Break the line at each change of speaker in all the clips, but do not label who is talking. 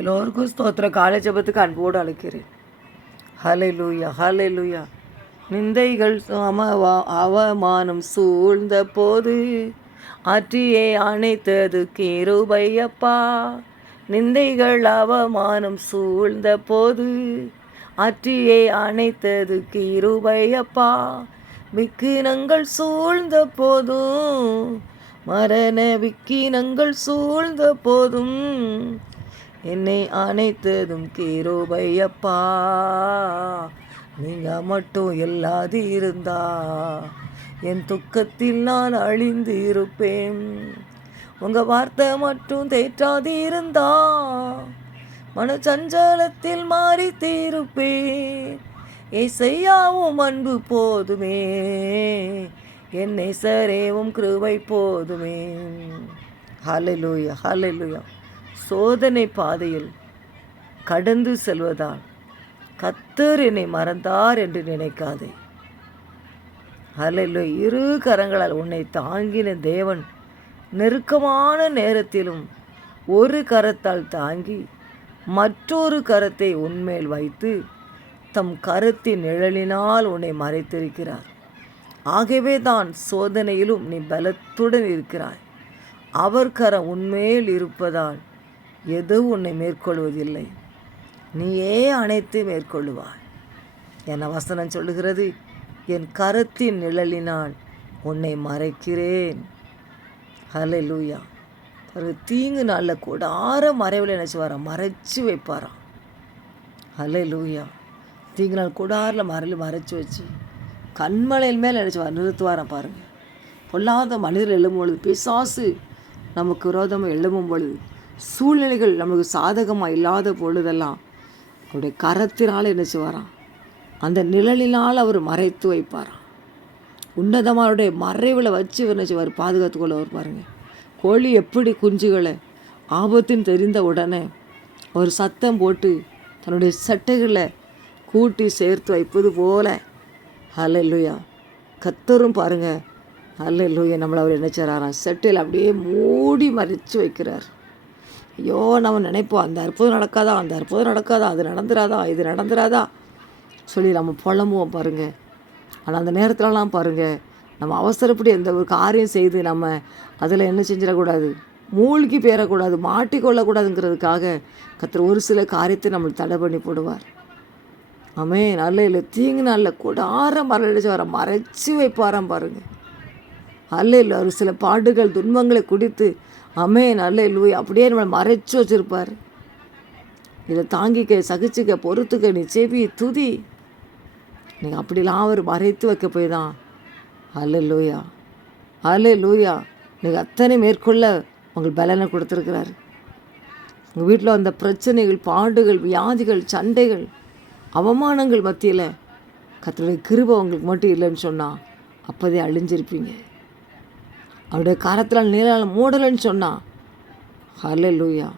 எல்லோருக்கும் ஸ்தோத்திர காலை ஜபத்துக்கு அன்போடு அழைக்கிறேன். ஹலை லூயா ஹலை லூயா நிந்தைகள் அமவா அவமானம் சூழ்ந்த போது ஆற்றியே அணைத்தது கேருபையப்பா. நிந்தைகள் அவமானம் சூழ்ந்த போது அற்றியை அணைத்தது கிருபையப்பா. விக்கினங்கள் சூழ்ந்த போதும் மரண விக்கினங்கள் சூழ்ந்த போதும் என்னை அணைத்ததும் கீரோபையப்பா. நீங்கள் மட்டும் இல்லாது இருந்தா என் துக்கத்தில் நான் அழிந்து இருப்பேன். உங்க வார்த்தை மட்டும் தேற்றாது இருந்தா மனச்சஞ்சலத்தில் மாறி தீருப்பேன். செய்யாவும் அன்பு போதுமே என்னை சரேவும் கிருவை போதுமே. ஹலலூயா ஹலலூயா சோதனை பாதையில் கடந்து செல்வதால் கத்தர் என்னை மறந்தார் என்று நினைக்காதே. அல்ல இரு கரங்களால் உன்னை தாங்கின தேவன் நெருக்கமான நேரத்திலும் ஒரு கரத்தால் தாங்கி மற்றொரு கரத்தை உன்மேல் வைத்து தம் கரத்தின் நிழலினால் உன்னை மறைத்திருக்கிறார். ஆகவே தான் சோதனையிலும் நீ பலத்துடன் இருக்கிறாய். அவர் கரம் உன்மேல் இருப்பதால் எதுவும் உன்னை மேற்கொள்வதில்லை? நீயே அனைத்து மேற்கொள்ளுவாய். என வசனம் சொல்லுகிறது என் கரத்தின் நிழலினால் உன்னை மறைக்கிறேன். ஹலே லூயா ஒரு தீங்கு நாளில் கூடார மறைவில் நினச்சி வரான் மறைச்சி வைப்பாராம் ஹலே லூயா தீங்கு நாள் கூடாரில் மறையில் மறைச்சி வச்சு கண்மலையில் மேலே நினச்சி வர நிறுத்துவாராம் பாருங்கள் பொல்லாத மனிதர் எழும்பொழுது பிசாசு நமக்கு விரோதமாக எழும்பும் பொழுது சூழ்நிலைகள் நமக்கு சாதகமாக இல்லாத பொழுதெல்லாம் அவருடைய கரத்தினால் என்ன செய்வாராம்? அந்த நிழலினால் அவர் மறைத்து வைப்பாராம். உன்னதமானுடைய மறைவில் வச்சு என்ன செய்வார்? பாதுகாத்துக்கொள்ள அவர் பாருங்கள் கோழி எப்படி குஞ்சுகளை ஆபத்தின் தெரிந்த உடனே ஒரு சத்தம் போட்டு தன்னுடைய சட்டைகளை கூட்டி சேர்த்து வைப்பது போல ஹalleluya. கத்தரும் பாருங்க இல்லையா நம்மளை அவர் என்ன செய்கிறாராம் செட்டையில் அப்படியே மூடி மறைச்சு வைக்கிறார். ஐயோ நம்ம நினைப்போம் அந்த அற்புதம் நடக்காதா அந்த அற்புதம் நடக்காதா அது நடந்துராதா இது நடந்துராதா? சொல்லி நம்ம புலம்புவோம் பாருங்க. ஆனால் அந்த நேரத்துலலாம் பாருங்கள் நம்ம அவசரப்படி எந்த ஒரு காரியம் செய்து நம்ம அதில் என்ன செஞ்சிடக்கூடாது? மூழ்கி போயிடக்கூடாது மாட்டிக்கொள்ளக்கூடாதுங்கிறதுக்காக கத்திர ஒரு சில காரியத்தை நம்மளுக்கு தடை பண்ணி போடுவார். ஆமே நல்ல இல்லை தீங்கு நல்ல கூடார மரடிச்சு வர மறைச்சி வைப்பாராம் பாருங்கள் அல்ல இல்லை ஒரு சில பாடுகள் துன்பங்களை குடித்து அமே நல்ல லூய் அப்படியே நம்மளை மறைச்சு வச்சிருப்பார். இதை தாங்கிக்க சகிச்சுக்க பொறுத்துக்க நீ செவி துதி. நீங்கள் அப்படிலாம் அவர் மறைத்து வைக்க போய் தான் அல்ல லூயா அல்ல லூயா நீங்கள் அத்தனை மேற்கொள்ள உங்களுக்கு பலனை கொடுத்துருக்கிறாரு. உங்கள் வீட்டில் வந்த பிரச்சனைகள் பாடுகள் வியாதிகள் சண்டைகள் அவமானங்கள் மத்தியில் கத்தருடைய கிருபை உங்களுக்கு மட்டும் இல்லைன்னு சொன்னால் அப்போதே அழிஞ்சிருப்பீங்க. அவருடைய காரத்தில் நீரால் மூடலைன்னு சொன்னான் ஹலே லூயா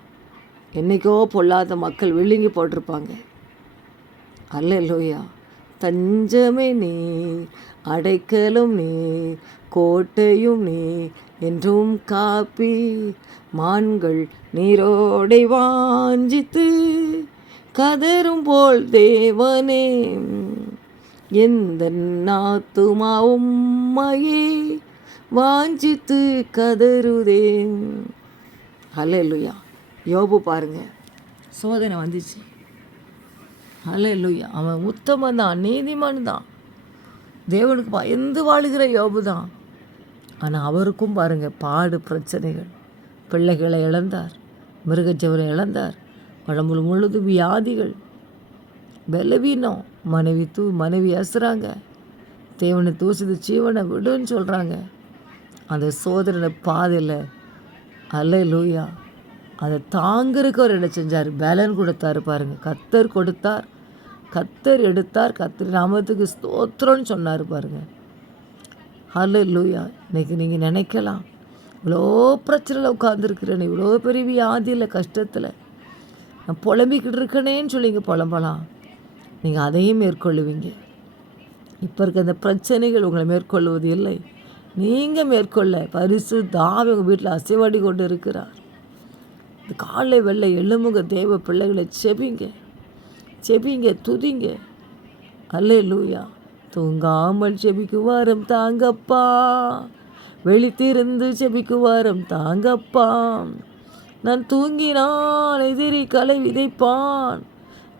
என்றைக்கோ பொல்லாத மக்கள் விழுங்கி போட்டிருப்பாங்க. அல்ல லூயா தஞ்சமே நீ அடைக்கலும் நீ கோட்டையும் நீ என்றும் காப்பி மான்கள் நீரோடை வாஞ்சித்து கதரும் போல் தேவனே. எந்த நாத்துமாவும் மையே வாஞ்சித்து கதறுதே. ஹalleluya. யோபு பாருங்க. சோதனை வந்துச்சு. ஹalleluya. அவன் உத்தமன் தான் நீதிமான் தான். தேவனுக்கு பயந்து வாழுகிற யோபு தான். ஆனால் அவருக்கும் பாருங்க பாடு பிரச்சனைகள். பிள்ளைகளை இழந்தார் மிருகஜவரை இழந்தார் உடம்புல முழுதும் வியாதிகள். பலவீனம். மனைவி தூ மனைவி அசுறாங்க தேவனை தூசிது ஜீவனை விடுன்னு சொல்கிறாங்க அந்த சோதனை பாதையில் அல்ல லூயா அதை தாங்கிறதுக்கு அவர் என்ன செஞ்சார்? பலன் கொடுத்தாரு பாருங்கள் கத்தர் கொடுத்தார். கத்தர் எடுத்தார். கத்தர் நாமத்துக்கு ஸ்தோத்திரம்னு சொன்னார் பாருங்கள் ஹலோ லூயா இன்றைக்கி நீங்கள் நினைக்கலாம். இவ்வளோ பிரச்சனையில் உட்காந்துருக்குறேன் இவ்வளோ பெரிய வியாதியில் கஷ்டத்தில் நான் புலம்பிக்கிட்டு இருக்கனேன்னு சொல்லி இங்கே புலம்பலாம். நீங்கள் அதையும் மேற்கொள்ளுவீங்க. இப்போ இருக்க அந்த பிரச்சனைகள் உங்களை மேற்கொள்வது இல்லை. நீங்கள் மேற்கொள்ள பரிசு தாவி உங்கள் வீட்டில் அசைவாடி கொண்டு இருக்கிறார் இந்த காலை வெள்ளை எழுமுக தேவ பிள்ளைகளை செபிங்க. செபிங்க துதிங்க. அல்லே லூயா தூங்காமல் செபிக்கு வாரம் தாங்கப்பா. வெளித்திருந்து செபிக்கு வாரம் தாங்கப்பா. நான் தூங்கினால் எதிரி கலை விதைப்பான்.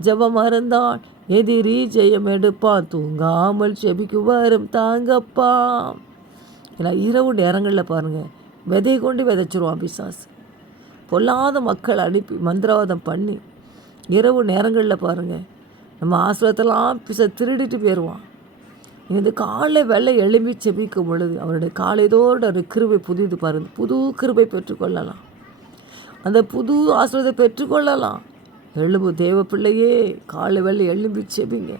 ஜபம் மறந்தான் எதிரி ஜெயம் எடுப்பான். தூங்காமல் செபிக்கு வாரம் தாங்கப்பா. ஏன்னா இரவு நேரங்களில் பாருங்கள் விதை கொண்டு விதைச்சிருவான் பிசாசு. பொல்லாத மக்கள் அனுப்பி மந்திரவாதம் பண்ணி இரவு நேரங்களில் பாருங்கள் நம்ம ஆசிரியத்தெல்லாம் பிச திருடிட்டு போயிடுவான். இந்த காலை வெள்ளை எழும்பி செபிக்கும் பொழுது அவருடைய காலைதோட ஒரு கிருபை புதிது பாருங்கள் புது கிருபை பெற்றுக்கொள்ளலாம். அந்த புது ஆசிரியத்தை பெற்றுக்கொள்ளலாம். எழும்பு தேவ பிள்ளையே காலை வெள்ளை எழும்பி செபிங்க.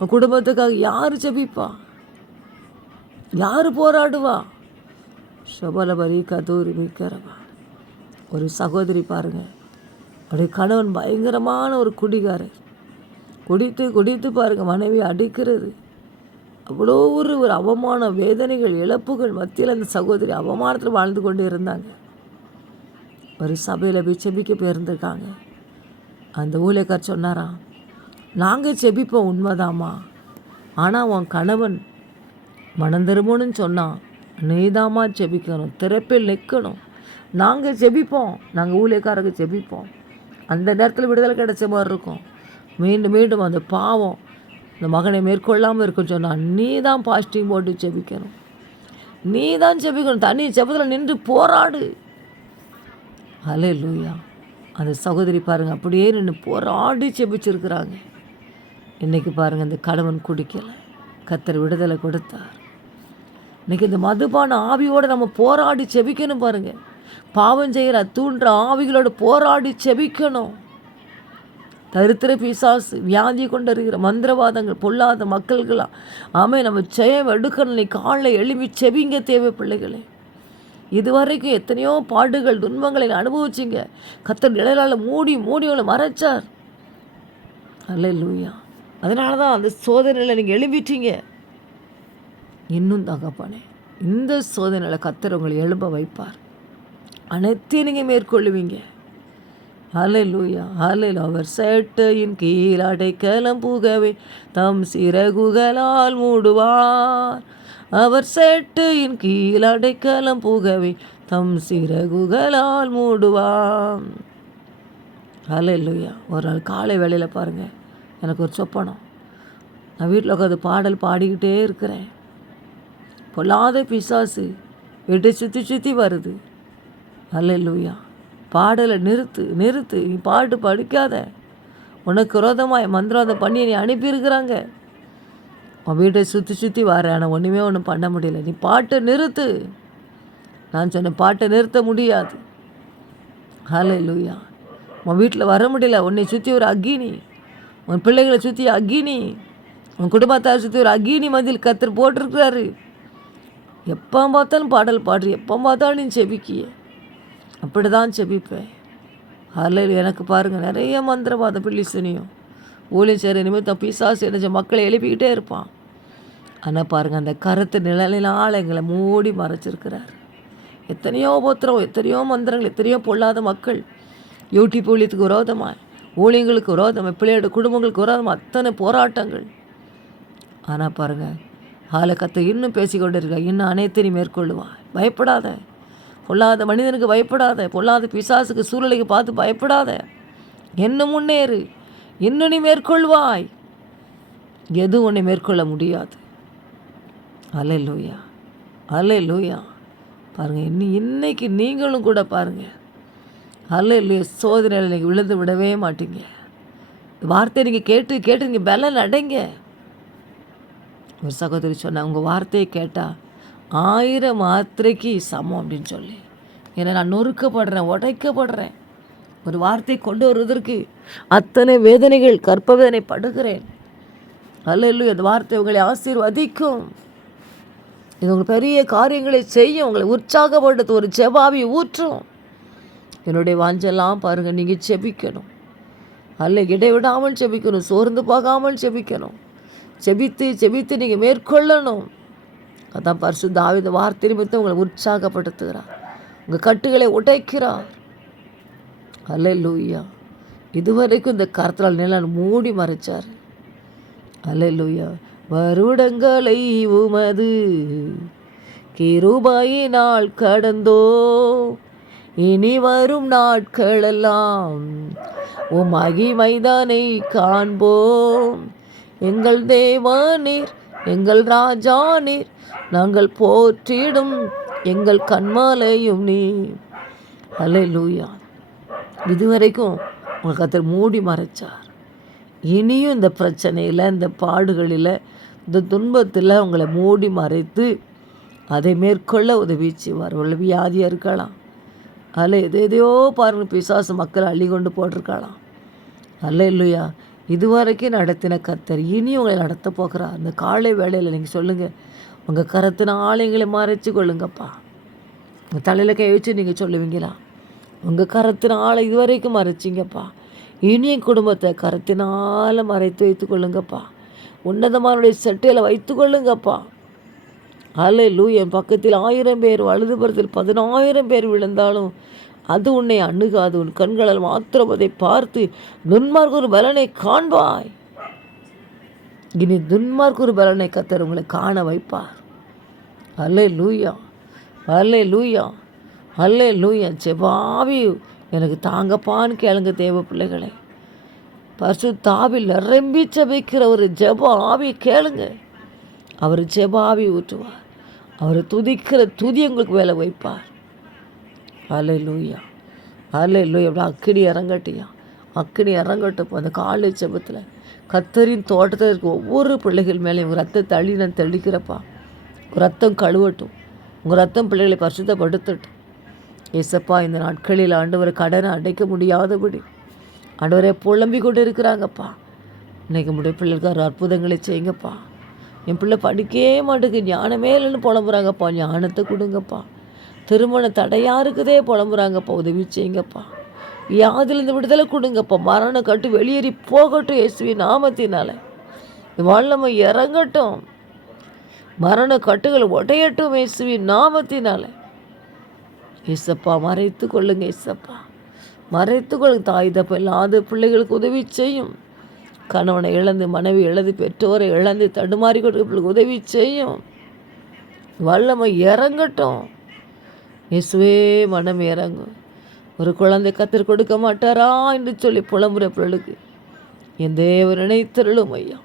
குடும்பத்துக்காக யார் செபிப்பா? யார் போராடுவா? சபலபரி கதூரி மிக்கிறவா ஒரு சகோதரி பாருங்கள் அப்படி கணவன் பயங்கரமான ஒரு குடிகாரர். குடித்து குடித்து பாருங்கள் மனைவி அடிக்கிறது. அவ்வளோ ஒரு ஒரு அவமான வேதனைகள் இழப்புகள் மத்தியில் அந்த சகோதரி அவமானத்தில் வாழ்ந்து கொண்டு இருந்தாங்க. ஒரு சபையில் போய் செபிக்க போயிருந்திருக்காங்க. அந்த ஊழியக்கார் சொன்னாராம் நாங்கள் செபிப்போம் உண்மைதாம்மா. ஆனால் உன் கணவன் மனம் திரும்பணும்னு சொன்னான் நீதாம்மா செபிக்கணும் திறப்பில் நிற்கணும். நாங்கள் செபிப்போம் நாங்கள் ஊழியக்காரங்க செபிப்போம் அந்த நேரத்தில் விடுதலை கிடைச்ச மாதிரி இருக்கும். மீண்டும் மீண்டும் அந்த பாவம் இந்த மகனை மேற்கொள்ளாமல் இருக்குன்னு சொன்னால் நீ தான் பாசிட்டிவ் போட்டு செபிக்கணும் நீ தான் செபிக்கணும் தண்ணி செபத்தில் நின்று போராடு. அலே லூயா அந்த சகோதரி பாருங்கள் அப்படியே நின்று போராடி செபிச்சிருக்கிறாங்க இன்றைக்கி பாருங்கள் அந்த கணவன் குடிக்கலை. கத்தர் விடுதலை கொடுத்தார். இன்றைக்கி இந்த மதுபான ஆவியோடு நம்ம போராடி செபிக்கணும் பாருங்கள் பாவம் செய்கிற தூண்டுற ஆவிகளோடு போராடி செபிக்கணும். தரித்திர பிசாசு வியாதி கொண்டு இருக்கிற மந்திரவாதங்கள் பொல்லாத மக்கள்களா ஆமே நம்ம ஜெயம் எடுக்கணும். நீ காலில் எழுப்பி செவிங்க தேவை பிள்ளைகளே. இதுவரைக்கும் எத்தனையோ பாடுகள் துன்பங்களை அனுபவிச்சிங்க. கத்தர் நிழலால் மூடி மூடி உங்களை மறைச்சார். அல்ல லூயா அதனால தான் அந்த சோதனையில் நீங்கள் எழுப்பிட்டீங்க இன்னும் தகப்பானே இந்த சோதனையில் கத்தர் உங்களை எழும்ப வைப்பார். அனைத்தையும் நீங்கள் மேற்கொள்ளுவீங்க. ஹalleluya ஹalleluya. அவர் சேட்டையின் கீழ் அடைக்கலம் புகவே தம் சிறகுகளால் மூடுவார். அவர் சேட்டையின் கீழ் அடைக்கலம் புகவே தம் சிறகுகளால் மூடுவார். ஹalleluya. ஒரு நாள் காலை வேளையில் பாருங்கள் எனக்கு ஒரு சொப்பனம். நான் வீட்டில் உட்காந்து பாடல் பாடிக்கிட்டே இருக்கிறேன். பொல்லாத பிசாசு வீட்டை சுற்றி சுற்றி வருது. ஹalleluya பாடலை நிறுத்து நிறுத்து நீ பாட்டு படிக்காத. உனக்கு விரோதமாக மந்திரவாதம் பண்ணி நீ அனுப்பியிருக்கிறாங்க. உன் வீட்டை சுற்றி சுற்றி வரேன் ஆனால் ஒன்றுமே ஒன்றும் பண்ண முடியல. நீ பாட்டை நிறுத்து. நான் சொன்னேன் பாட்டை நிறுத்த முடியாது. ஹலே லூயா உன் வீட்டில் வர முடியல. உன்னை சுற்றி ஒரு அக்கினி உன் பிள்ளைகளை சுற்றி அக்கினி உன் குடும்பத்தார் சுற்றி ஒரு அக்னி மதில் கத்தர் போட்டிருக்கிறாரு. எப்போ பார்த்தாலும் பாடல் பாடு எப்போ பார்த்தாலும் நீ செபிக்கிய. அப்படி தான் செபிப்பேன். அதில் எனக்கு பாருங்கள் நிறைய மந்திரவாத பிள்ளிசனியும் ஊழியம் செய்கிற நிமித்தம் பிசாசு நினைச்ச மக்களை எழுப்பிக்கிட்டே இருப்பான். ஆனால் பாருங்கள் அந்த கருத்து நிழலினால் எங்களை மூடி மறைச்சிருக்கிறார். எத்தனையோ உபத்திரம் எத்தனையோ மந்திரங்கள் எத்தனையோ பொல்லாத மக்கள். யூடியூப் ஊழியத்துக்கு விரோதமாக ஊழியங்களுக்கு விரோதமாக பிள்ளையோட குடும்பங்களுக்கு விரோதமாக அத்தனை போராட்டங்கள். ஆனால் பாருங்கள் ஆளை கத்த இன்னும் பேசிக்கொண்டு இருக்கா இன்னும் அனைத்தையும் மேற்கொள்ளுவா பயப்படாத. பொல்லாத மனிதனுக்கு பயப்படாத. பொல்லாத பிசாசுக்கு சூழ்நிலைக்கு பார்த்து பயப்படாத. என்ன முன்னேறு? இன்னும் நீ மேற்கொள்வாய். எதுவும் உன்னை மேற்கொள்ள முடியாது. அலை லூயா அலை லூயா பாருங்கள் இன்னி இன்னைக்கு நீங்களும் கூட பாருங்கள் அல்ல இல்லையோ சோதனையில் நீங்கள் விழுந்து விடவே மாட்டீங்க. வார்த்தை நீங்கள் கேட்டு கேட்டு நீங்கள் பலன் அடைங்க. ஒரு சகோதரி சொன்னாங்க உங்கள் வார்த்தையை கேட்டால் ஆயிரம் மாத்திரைக்கு சமம் அப்படின்னு சொல்லி. ஏன்னா நான் நொறுக்கப்படுறேன் உடைக்கப்படுறேன். ஒரு வார்த்தை கொண்டு வருவதற்கு அத்தனை வேதனைகள் கற்ப வேதனை படுகிறேன். அல்ல இல்லை அந்த வார்த்தை உங்களை ஆசீர்வதிக்கும். இது உங்கள் பெரிய காரியங்களை செய்யும் உங்களை உற்சாகப்படுத்த ஒரு செபாவி ஊற்றும். என்னுடைய வாஞ்செல்லாம் பாருங்கள் நீங்கள் செபிக்கணும். அல்ல இடைவிடாமல் செபிக்கணும் சோர்ந்து போகாமல் செபிக்கணும். செபித்து செபித்து நீங்கள் மேற்கொள்ளணும். அதான் பரிசு தாவித வார்த்தை நிமித்தம் உங்களை உற்சாகப்படுத்துகிறார். உங்கள் கட்டுகளை உடைக்கிறார். அல்ல லூயா இதுவரைக்கும் இந்த கரத்தால் நிலம் மூடி மறைச்சார். அல்ல லூயா வருடங்களை உமது கிருபாயினால் கடந்தோ இனி வரும் நாட்களெல்லாம் உம் மகிமைதானை காண்போம். எங்கள் தேவா நீர் எங்கள் ராஜா நீர் நாங்கள் போற்றிடும் எங்கள் கண்மாலையும் நீ அல்ல லூயா இதுவரைக்கும் உங்கள் கத்தர் மூடி மறைச்சார். இனியும் இந்த பிரச்சனையில் இந்த பாடுகளில் இந்த துன்பத்தில் உங்களை மூடி மறைத்து அதை மேற்கொள்ள உதவி செய்வார். உள்ள வியாதியாக இருக்கலாம். அதில் எது எதையோ பாருங்கள் பிசாசு மக்கள் அள்ளி கொண்டு போட்டிருக்கலாம். அல்ல இல்லையா இதுவரைக்கும் நடத்தின கத்தர் இனி உங்களை நடத்த போகிறார். அந்த காலை வேலையில் நீங்கள் சொல்லுங்கள் உங்கள் கரத்தின ஆலயங்களை மறைச்சி கொள்ளுங்கப்பா. உங்கள் தலையில் கை வச்சு நீங்கள் சொல்லுவீங்களா? உங்கள் கரத்தின ஆளை இதுவரைக்கும் மறைச்சிங்கப்பா. இனியும் குடும்பத்தை கரத்தினால் மறைத்து வைத்து கொள்ளுங்கப்பா. உன்னதமானுடைய செட்டையில் வைத்து கொள்ளுங்கப்பா. அல்ல லூ என் பக்கத்தில் ஆயிரம் பேர் வலதுபுறத்தில் பதினாயிரம் பேர் விழுந்தாலும் அது உன்னை அணுகாது. உன் கண்களால் மாத்திரம் அதை பார்த்து துன்மார்க்கு ஒரு பலனை காண்பாய். இனி துன்மார்க்கு ஒரு பலனை கத்தர் உங்களை காண வைப்பார். அல்லே லூயா அல்லே லூயா அல்லே லூயா செபாவி எனக்கு தாங்கப்பான்னு கேளுங்க தேவ பிள்ளைகளை. பசு தாவில் நிரம்பி செபிக்கிற ஒரு ஜெப ஆவி கேளுங்க. அவர் ஜெப ஆவி ஊற்றுவார். அவர் துதிக்கிற துதி உங்களுக்கு வேலை வைப்பார். அலை லூயா அலை லூயா அப்படியே அக்கினி இறங்கட்டியா? அக்கினி இறங்கட்டும் அந்த காலை செபத்தில் கத்தரின் தோட்டத்தில் இருக்க ஒவ்வொரு பிள்ளைகள் மேலேயும் உங்கள் ரத்தத்தை அள்ளி நான் தெளிக்கிறப்பா. உங்கள் ரத்தம் கழுவட்டும். உங்கள் ரத்தம் பிள்ளைகளை பரிசுத்தப்படுத்தட்டும். ஏசப்பா இந்த நாட்களில் ஆண்டவர் கடனை அடைக்க முடியாதபடி ஆண்டவரை புலம்பி கொண்டு இருக்கிறாங்கப்பா இன்னைக்கு முடிய பிள்ளைகளுக்கு ஒரு அற்புதங்களை செய்யுங்கப்பா. என் பிள்ளை படிக்கவே மாட்டேங்குது. ஞானமே இல்லைன்னு புலம்புறாங்கப்பா. ஞானத்தை கொடுங்கப்பா. திருமண தடையாக இருக்குதே புலம்புறாங்கப்பா உதவி செய்யுங்கப்பா. யாதிலிருந்து விடுதலை கொடுங்கப்பா. மரணம் கட்டு வெளியேறி போகட்டும் இயேசுவி நாமத்தினால. வல்லமை இறங்கட்டும். மரண கட்டுகள் உடையட்டும் இயேசுவி நாமத்தினால. இசப்பா மறைத்து கொள்ளுங்க இசப்பா மறைத்து கொள்ளுங்க தாய் தப்ப இல்லாத பிள்ளைகளுக்கு உதவி செய்யும். கணவனை இழந்து மனைவி இழந்து பெற்றோரை இழந்து தடுமாறி கொடுக்க உதவி செய்யும். வல்லமை இறங்கட்டும். இயேசுவே மனம் இறங்கும் ஒரு குழந்தை கத்தர் கொடுக்க மாட்டாரா என்று சொல்லி புலம்புற பிள்ளைக்கு என் தேவ நினைத்தருளும் ஐயா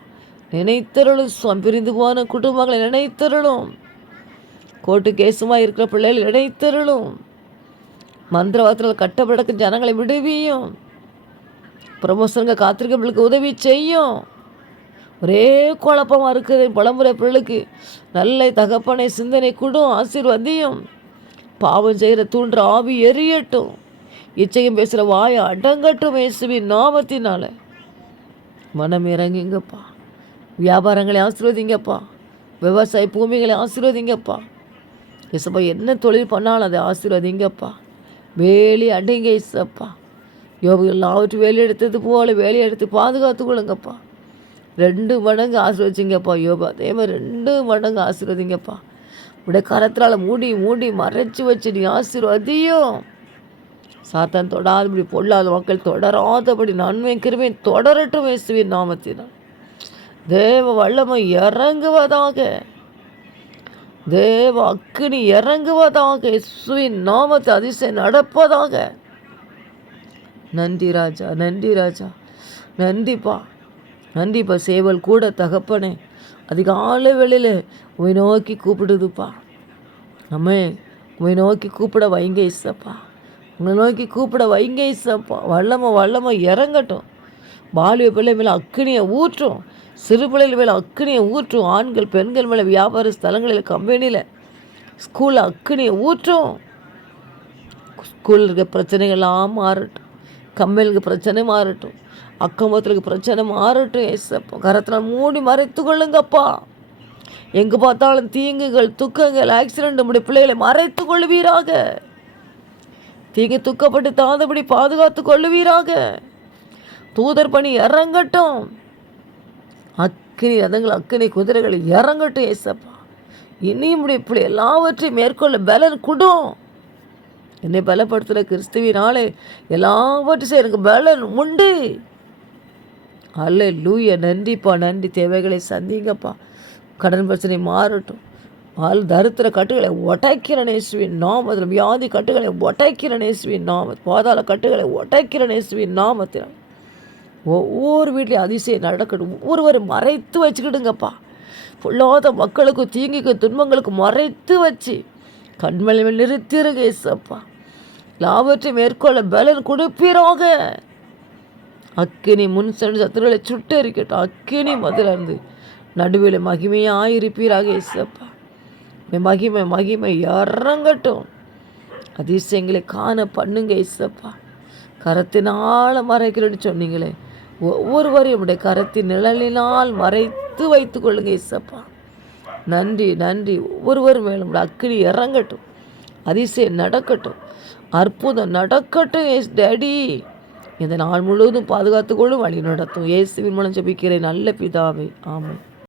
நினைத்தருளும். சுவாமி பிரிந்து போன குடும்பங்களை நினைத்தருளும். கோர்ட்டு கேசுமாக இருக்கிற பிள்ளைகள் நினைத்தருளும். மந்திரவாதத்தில் கட்டப்படக்கும் ஜனங்களை விடுவியும். ப்ரமோஷனுங்க காத்திருக்கவங்களுக்கு உதவி செய்யும். ஒரே குழப்பமாக இருக்குது. புலம்புற பிள்ளைக்கு நல்ல தகப்பனை சிந்தனை கூடும் ஆசீர்வதியும். பாவம் செய்கிற தூண்டுற ஆவி எரியட்டும். இச்சையும் பேசுகிற வாயை அடங்கட்டும் இயேசுவின் நாமத்தினால. மனம் இறங்குங்கப்பா வியாபாரங்களை ஆசீர்வதிங்கப்பா. விவசாய பூமிகளை ஆசீர்வதிங்கப்பா. இசப்பா என்ன தொழில் பண்ணாலும் அதை ஆசீர்வதிங்கப்பா. வேலி அடைங்க இசப்பா யோபு எல்லாவற்றும் வேலி எடுத்தது போல வேலி எடுத்து பாதுகாத்து கொள்ளுங்கப்பா. ரெண்டு மடங்கு ஆசீர்வதிங்கப்பா யோபா. அதே மாதிரி ரெண்டு மடங்கு ஆசீர்வதிங்கப்பா. உடைய மூடி மூடி மறைச்சி வச்சு நீ ஆசீர்வதியும். சாத்தான் தொடாதபடி பொல்லாத மக்கள் தொடராதபடி நன்மை கிருமையும் தொடரட்டும் இயேசுவின் நாமத்தினால். தேவ வல்லமை இறங்குவதாக. தேவ அக்கினி இறங்குவதாக இயேசுவின் நாமத்தை அதிசயம் நடப்பதாக. நன்றி ராஜா நன்றி ராஜா. நன்றிப்பா. நன்றிப்பா சேவல் கூட தகப்பனே. அதிகாலை வேளையில் உமை நோக்கி கூப்பிடுதுப்பா. அம்மே உமை நோக்கி கூப்பிட வைங்க இசப்பா உங்களை நோக்கி கூப்பிட வைங்க இசப்பா வல்லம வல்லம இறங்கட்டும். பாலிய பிள்ளை மேலே அக்கினியை ஊற்றும். சிறு பிள்ளைகள் மேலே அக்கினியை ஊற்றும். ஆண்கள் பெண்கள் மேலே வியாபார ஸ்தலங்களில் கம்பெனியில் ஸ்கூலில் அக்கினியை ஊற்றும். ஸ்கூலில் இருக்க பிரச்சனைகள்லாம் மாறட்டும். கம்பெனிக்கு பிரச்சனை மாறட்டும். அக்கம்பத்தில் பிரச்சனை மாறட்டும் ஏசப்பா. கரத்தில் மூடி மறைத்து கொள்ளுங்கப்பா. எங்கே பார்த்தாலும் தீங்குகள் துக்கங்கள் ஆக்சிடென்ட் நம்முடைய பிள்ளைகளை மறைத்து கொள்ளுவீராக தீங்கு துக்கப்பட்டு தாந்தபடி பாதுகாத்து கொள்ளுவீராக. தூதர் பணி இறங்கட்டும். அக்கினி ரதங்கள் அக்கினி குதிரைகள் இறங்கட்டும் ஏசப்பா. இனியும் இப்படி எல்லாவற்றையும் மேற்கொள்ள பலன் கொடும். என்னை பலப்படுத்துகிற கிறிஸ்துவினாலே எல்லாவற்றையும் எனக்கு பலன் உண்டு. அல்ல லூய நன்றிப்பா நன்றி. தேவைகளை சந்திங்கப்பா. கடன் பிரச்சனை மாறட்டும். ஆள் தருத்திர கட்டுகளை ஒட்டைக்கிற நேசுவின் நாமத்தில் வியாதி கட்டுகளை ஒட்டைக்கிற நேசுவின் நாம பாதாள கட்டுகளை ஒட்டைக்கிற நேசுவின் நாமத்தில் ஒவ்வொரு வீட்லேயும் அதிசயம் நடக்கட்டும். ஒவ்வொருவரும் மறைத்து வச்சுக்கிடுங்கப்பா. பொல்லாத மக்களுக்கும் தீங்கிக்கும் துன்பங்களுக்கும் மறைத்து வச்சு கண்மலை நிறுத்திருங்க இசப்பா லாபத்தை மேற்கொள்ள பலன் கொடுப்பீராக. அக்கினி முன் சென்று சத்துருகளை சுட்டு இருக்கட்டும் அக்கினி முதல்ல இருந்து நடுவில் மகிமையாக இருப்பீராக இசப்பா மகிமை மகிமை இறங்கட்டும். அதிசயங்களை காண பண்ணுங்க இசப்பா கரத்தினால் மறைக்கிறேன்னு சொன்னீங்களே. ஒவ்வொருவரையும் உடைய கரத்தின் நிழலினால் மறைத்து வைத்து கொள்ளுங்க இசப்பா நன்றி நன்றி. ஒவ்வொருவர் மேலும் அக்கினி இறங்கட்டும். அதிசயம் நடக்கட்டும். அற்புதம் நடக்கட்டும் எஸ் டேடி. இதை நாள் முழுவதும் பாதுகாத்துக்கொள்ளும் வழி நடத்தும் இயேசுவின் மூலம் ஜபிக்கிறேன். நல்ல பிதாவை. ஆமாம்